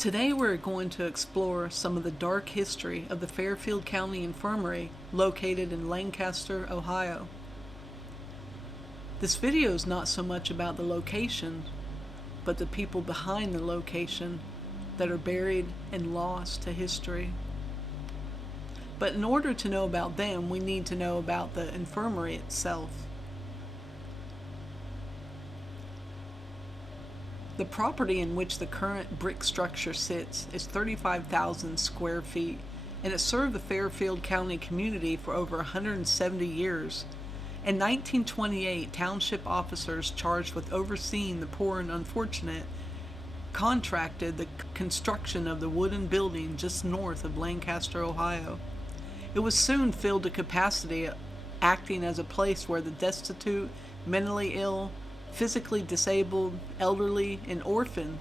Today we're going to explore some of the dark history of the Fairfield County Infirmary located in Lancaster, Ohio. This video is not so much about the location, but the people behind the location that are buried and lost to history. But in order to know about them, we need to know about the infirmary itself. The property in which the current brick structure sits is 35,000 square feet, and it served the Fairfield County community for over 170 years. In 1928, township officers charged with overseeing the poor and unfortunate contracted the construction of the wooden building just north of Lancaster, Ohio. It was soon filled to capacity, acting as a place where the destitute, mentally ill, physically disabled, elderly, and orphan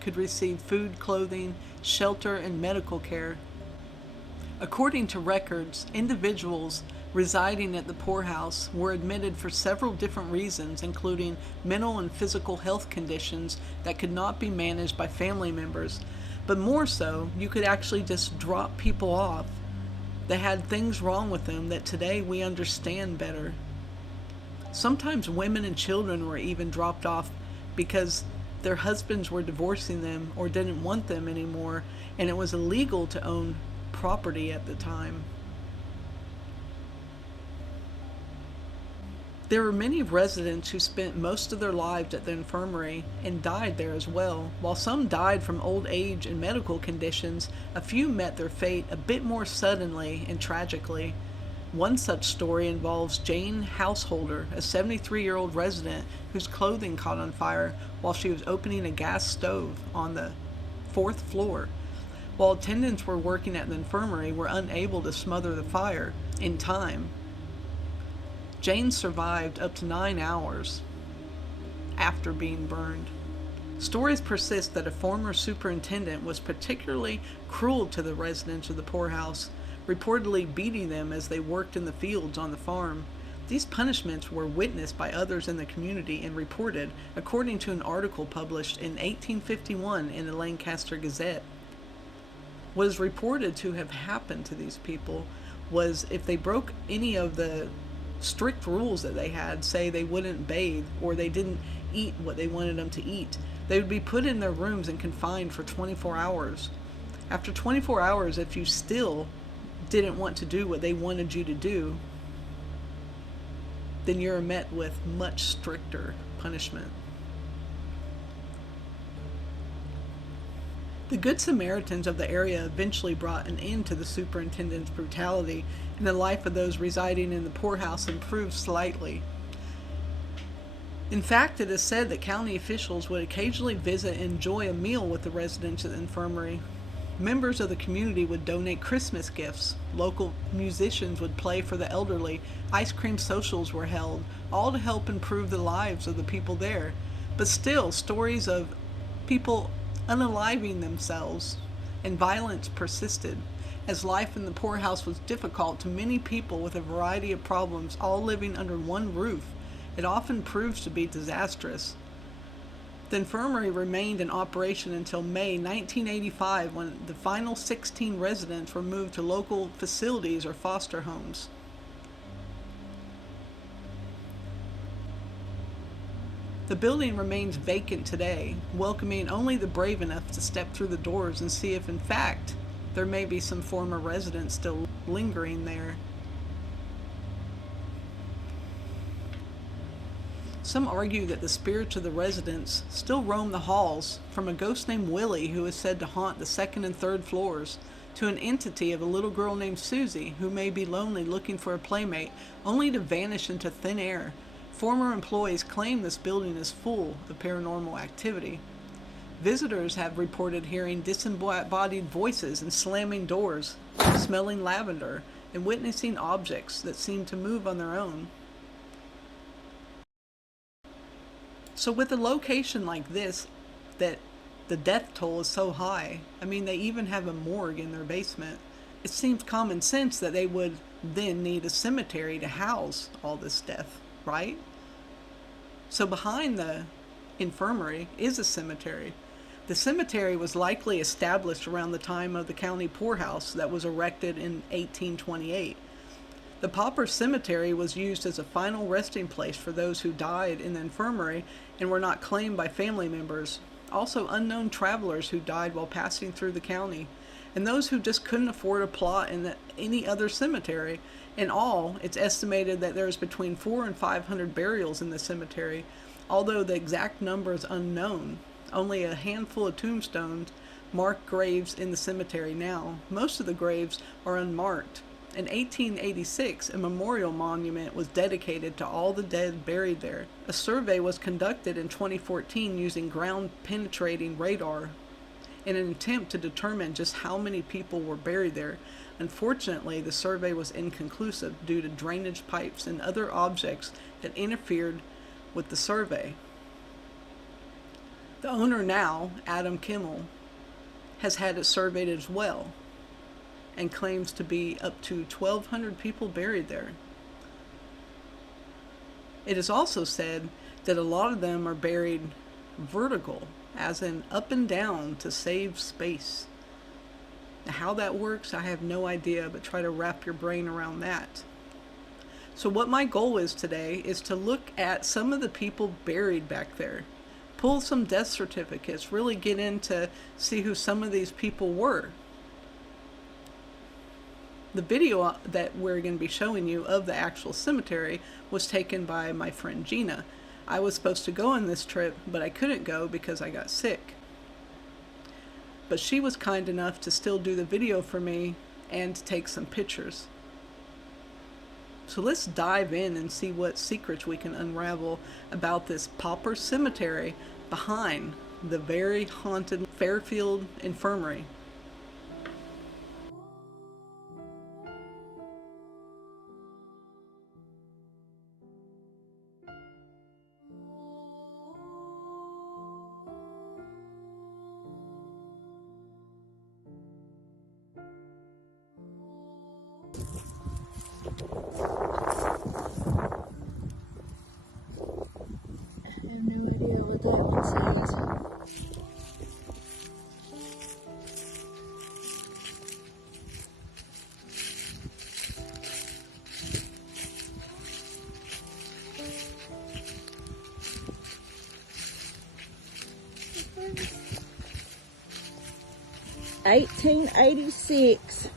could receive food, clothing, shelter, and medical care. According to records, individuals residing at the poorhouse were admitted for several different reasons, including mental and physical health conditions that could not be managed by family members. But more so, you could actually just drop people off that had things wrong with them that today we understand better. Sometimes women and children were even dropped off because their husbands were divorcing them or didn't want them anymore, and it was illegal to own property at the time. There were many residents who spent most of their lives at the infirmary and died there as well. While some died from old age and medical conditions, a few met their fate a bit more suddenly and tragically. One such story involves Jane Householder, a 73-year-old resident whose clothing caught on fire while she was opening a gas stove on the 4th floor. While attendants were working at the infirmary were unable to smother the fire in time. Jane survived up to 9 hours after being burned. Stories persist that a former superintendent was particularly cruel to the residents of the poorhouse, reportedly beating them as they worked in the fields on the farm. These punishments were witnessed by others in the community and reported, according to an article published in 1851 in the Lancaster Gazette. What is reported to have happened to these people was if they broke any of the strict rules that they had, say they wouldn't bathe or they didn't eat what they wanted them to eat, they would be put in their rooms and confined for 24 hours. After 24 hours, if you still didn't want to do what they wanted you to do, then you're met with much stricter punishment. The Good Samaritans of the area eventually brought an end to the superintendent's brutality, and the life of those residing in the poorhouse improved slightly. In fact, it is said that county officials would occasionally visit and enjoy a meal with the residents of the infirmary. Members of the community would donate Christmas gifts. Local musicians would play for the elderly. Ice cream socials were held, all to help improve the lives of the people there. But still, stories of people unaliving themselves and violence persisted. As life in the poorhouse was difficult to many people with a variety of problems, all living under one roof, it often proves to be disastrous. The infirmary remained in operation until May 1985, when the final 16 residents were moved to local facilities or foster homes. The building remains vacant today, welcoming only the brave enough to step through the doors and see if in fact there may be some former residents still lingering there. Some argue that the spirits of the residents still roam the halls, from a ghost named Willie who is said to haunt the 2nd and 3rd floors, to an entity of a little girl named Susie who may be lonely looking for a playmate, only to vanish into thin air. Former employees claim this building is full of paranormal activity. Visitors have reported hearing disembodied voices and slamming doors, smelling lavender, and witnessing objects that seem to move on their own. So with a location like this, that the death toll is so high, they even have a morgue in their basement, it seems common sense that they would then need a cemetery to house all this death, right? So behind the infirmary is a cemetery. The cemetery was likely established around the time of the county poorhouse that was erected in 1828. The pauper cemetery was used as a final resting place for those who died in the infirmary and were not claimed by family members. Also, unknown travelers who died while passing through the county, and those who just couldn't afford a plot in any other cemetery. In all, it's estimated that there's between 400 and 500 burials in the cemetery, although the exact number is unknown. Only a handful of tombstones mark graves in the cemetery now. Most of the graves are unmarked. In 1886, a memorial monument was dedicated to all the dead buried there. A survey was conducted in 2014 using ground-penetrating radar in an attempt to determine just how many people were buried there. Unfortunately, the survey was inconclusive due to drainage pipes and other objects that interfered with the survey. The owner now, Adam Kimmel, has had it surveyed as well and claims to be up to 1,200 people buried there. It is also said that a lot of them are buried vertical, as in up and down to save space. Now, how that works, I have no idea, but try to wrap your brain around that. So what my goal is today is to look at some of the people buried back there. Pull some death certificates, really get into see who some of these people were. The video that we're going to be showing you of the actual cemetery was taken by my friend Gina. I was supposed to go on this trip, but I couldn't go because I got sick. But she was kind enough to still do the video for me and to take some pictures. So let's dive in and see what secrets we can unravel about this pauper cemetery behind the very haunted Fairfield Infirmary. I have no idea what that one says. 1886.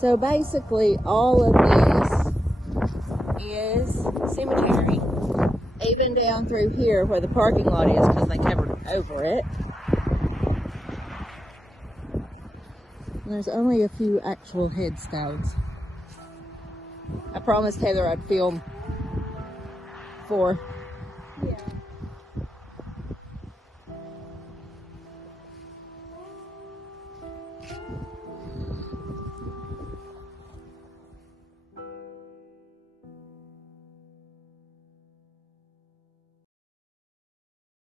So basically, all of this is cemetery. Even down through here where the parking lot is, because they covered over it. And there's only a few actual headstones. I promised Heather I'd film 4. Yeah.